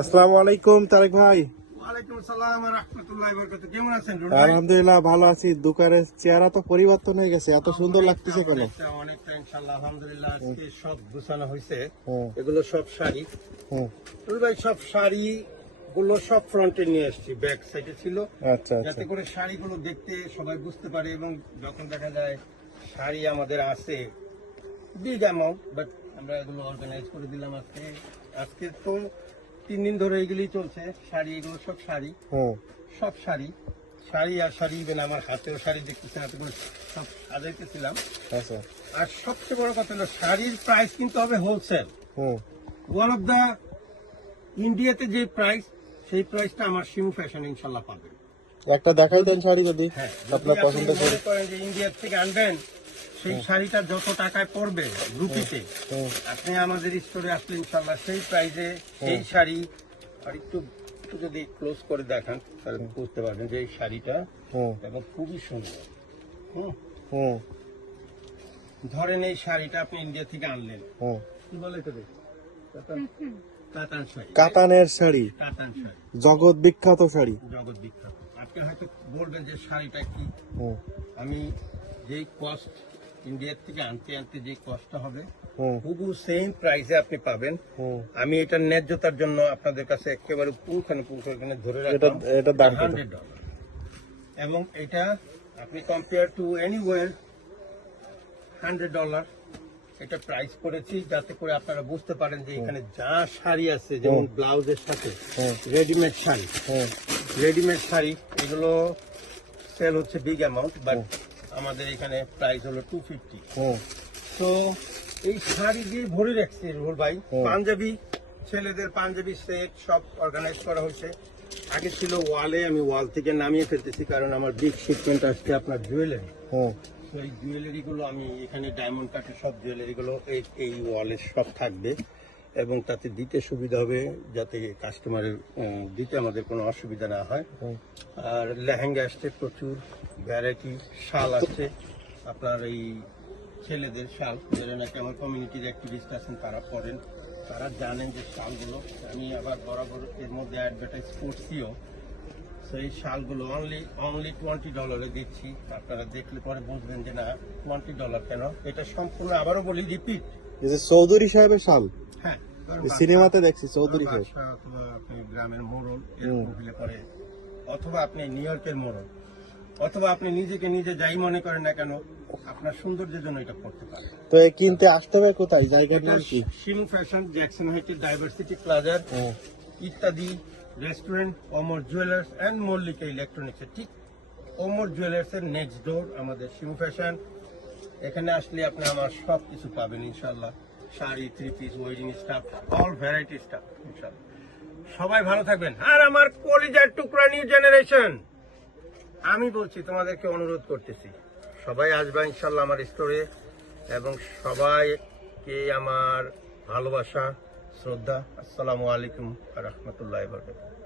আসসালামু আলাইকুম তারেক ভাই। ওয়ালাইকুম আসসালাম ওয়া রাহমাতুল্লাহি ওয়া বারাকাতুহু। কেমন আছেন রুল ভাই? আলহামদুলিল্লাহ ভালো আছি। দোকানের চেহারা তো পরিবর্তন হয়ে গেছে, এত সুন্দর লাগতেছে কেন? অনেকটা ইনশাআল্লাহ আলহামদুলিল্লাহ আজকে সব গুছানো হয়েছে। হুম এগুলো সব শাড়ি। হুম। রুল ভাই সব শাড়ি গুলো সব ফ্রন্টে নিয়ে আসছি, ব্যাক সাইডে ছিল আচ্ছা আচ্ছা। যাতে করে শাড়িগুলো দেখতে সবাই বুঝতে পারে, এবং যখন দেখা যায় শাড়ি আমাদের আছে বিগ অ্যামাউন্ট, বাট আমরা এগুলো অর্গানাইজ করে দিলাম আজকে। আজকে তো 3 দিন ধরে এগুলি চলছে শাড়ি, এগুলো সব শাড়ি, হুম সব শাড়ি শাড়ি আর শাড়ি। ইভেন আমার হাতেও শাড়ি দেখতেছেন, হাতে করে সব সাজাইতেছিলাম। আচ্ছা। আর সবচেয়ে বড় কথা হলো শাড়ির প্রাইস কিন্তু হবে হোলসেল। হুম। ওয়ান অফ দা ইন্ডিয়াতে যে প্রাইস, সেই প্রাইসটা আমার শিমু ফ্যাশন ইনশাল্লাহ পাবে। একটা দেখাই দেন শাড়ি যদি হ্যাঁ, আপনার পছন্দ মনে করে। করেন যে ইন্ডিয়ার থেকে আনবেন, সেই শাড়িটা যত টাকায় পড়বে রুপিতে, হুম আপনি আমাদের স্টোরে আসলে ইনশাল্লাহ সেই প্রাইসে এই শাড়ি। আর একটু একটু যদি ক্লোজ করে দেখান তাহলে বুঝতে পারবেন যে এই শাড়িটা হুম এবং খুবই সুন্দর। হুম, হুম ধরেন এই শাড়িটা আপনি ইন্ডিয়া থেকে আনলেন, হুম। কি বলে তো কাতান শাড়ি, কাতানের শাড়ি, কাতান শাড়ি জগৎ বিখ্যাত শাড়ি। জগৎ বিখ্যাত। আপনি হয়তো বলবেন যে শাড়িটা কি, হুম আমি যেই কস্ট ইন্ডিয়ার থেকে আনতে আনতে যে কস্টটা হবে হুম হুবহু সেম প্রাইসে আপনি পাবেন। হুম। আমি এটার ন্যায্যতার জন্য আপনাদের কাছে একেবারে পুঙ্খানুপুঙ্খ এখানে ধরে এটা রাখলাম এটা দাম কত? $100। এবং এটা আপনি কম্পেয়ার টু এনিওয়ার $100 এটা প্রাইস করেছি, যাতে করে আপনারা বুঝতে পারেন যে এখানে যা শাড়ি আছে, যেমন ব্লাউজের সাথে রেডিমেড শাড়ি, রেডিমেড শাড়ি এগুলো সেল হচ্ছে বিগ অ্যামাউন্ট, বাট আমাদের এখানে প্রাইস হলো 250। হুম তো এই শাড়ি দিয়ে ভরে রাখছি রুহুল ভাই। পাঞ্জাবি, ছেলেদের পাঞ্জাবি সেট সব অর্গানাইজ করা হয়েছে। আগে ছিল ওয়ালে, আমি ওয়াল থেকে নামিয়ে ফেলতেছি কারণ আমার বিগ শিপমেন্ট আসছে আপনার জুয়েলারি। হুম তো এই জুয়েলারি গুলো আমি এখানে ডায়মন্ড কাটের সব জুয়েলারি গুলো এই ওয়ালে সব থাকবে, এবং তাতে দিতে সুবিধা হবে, যাতে কাস্টমারের দিতে আমাদের কোনো অসুবিধা না হয়। আর লেহেঙ্গা আসছে, প্রচুর ভ্যারাইটি শাল আসছে। আপনার এই ছেলেদের শাল, যারা নাকি আমার কমিউনিটির অ্যাক্টিভিস্ট আছেন তারা পড়েন, তারা জানেন যে শালগুলো আমি আবার বরাবর এর মধ্যে অ্যাডভার্টাইজ করছিও। তো এই শালগুলো অনলি $20 দিচ্ছি। আপনারা দেখলে পরে বুঝবেন যে না, $20 কেন। এটা সম্পূর্ণ আবারও বলি, রিপিট, এই যে চৌধুরী সাহেবের শাল, হ্যাঁ, সিনেমাতে দেখছি চৌধুরী সাহেব। অথবা আপনি গ্রামের মোড়ল এরকম হলে পরে, অথবা আপনি নিউ ইয়র্কের মোড়ল, অথবা আপনি নিজেকে নিজে যাই মনে করেন না কেন, আপনার সৌন্দর্যের জন্য এটা করতে পারেন। তো এ কিনতে আসতে হবে কোথায়, জায়গার নাম কি? শিমু ফ্যাশন, জ্যাকসন হাইটের ডাইভার্সিটি প্লাজার ইত্যাদি restaurant, Omar jewellers and Mallika electronics, ঠিক ওমর জুয়েলার্স এর নেক্সট ডোর আমাদের শিমু ফ্যাশন। এখানে আসলে আপনি আমার সব কিছু পাবেন ইনশাল্লাহ, sari, three piece, wedding staff, all variety staff ইনশাল্লাহ। সবাই ভালো থাকবেন। আর আমার কলিজার টুকরা নিউ জেনারেশন, আমি বলছি, তোমাদেরকে অনুরোধ করতেছি, সবাই আসবে ইনশাল্লাহ আমার স্টোরে, এবং সবাইকে আমার ভালোবাসা, শ্রদ্ধা। আসসালামু আলাইকুম ওয়া রাহমাতুল্লাহি ওয়া বারাকাতুহু।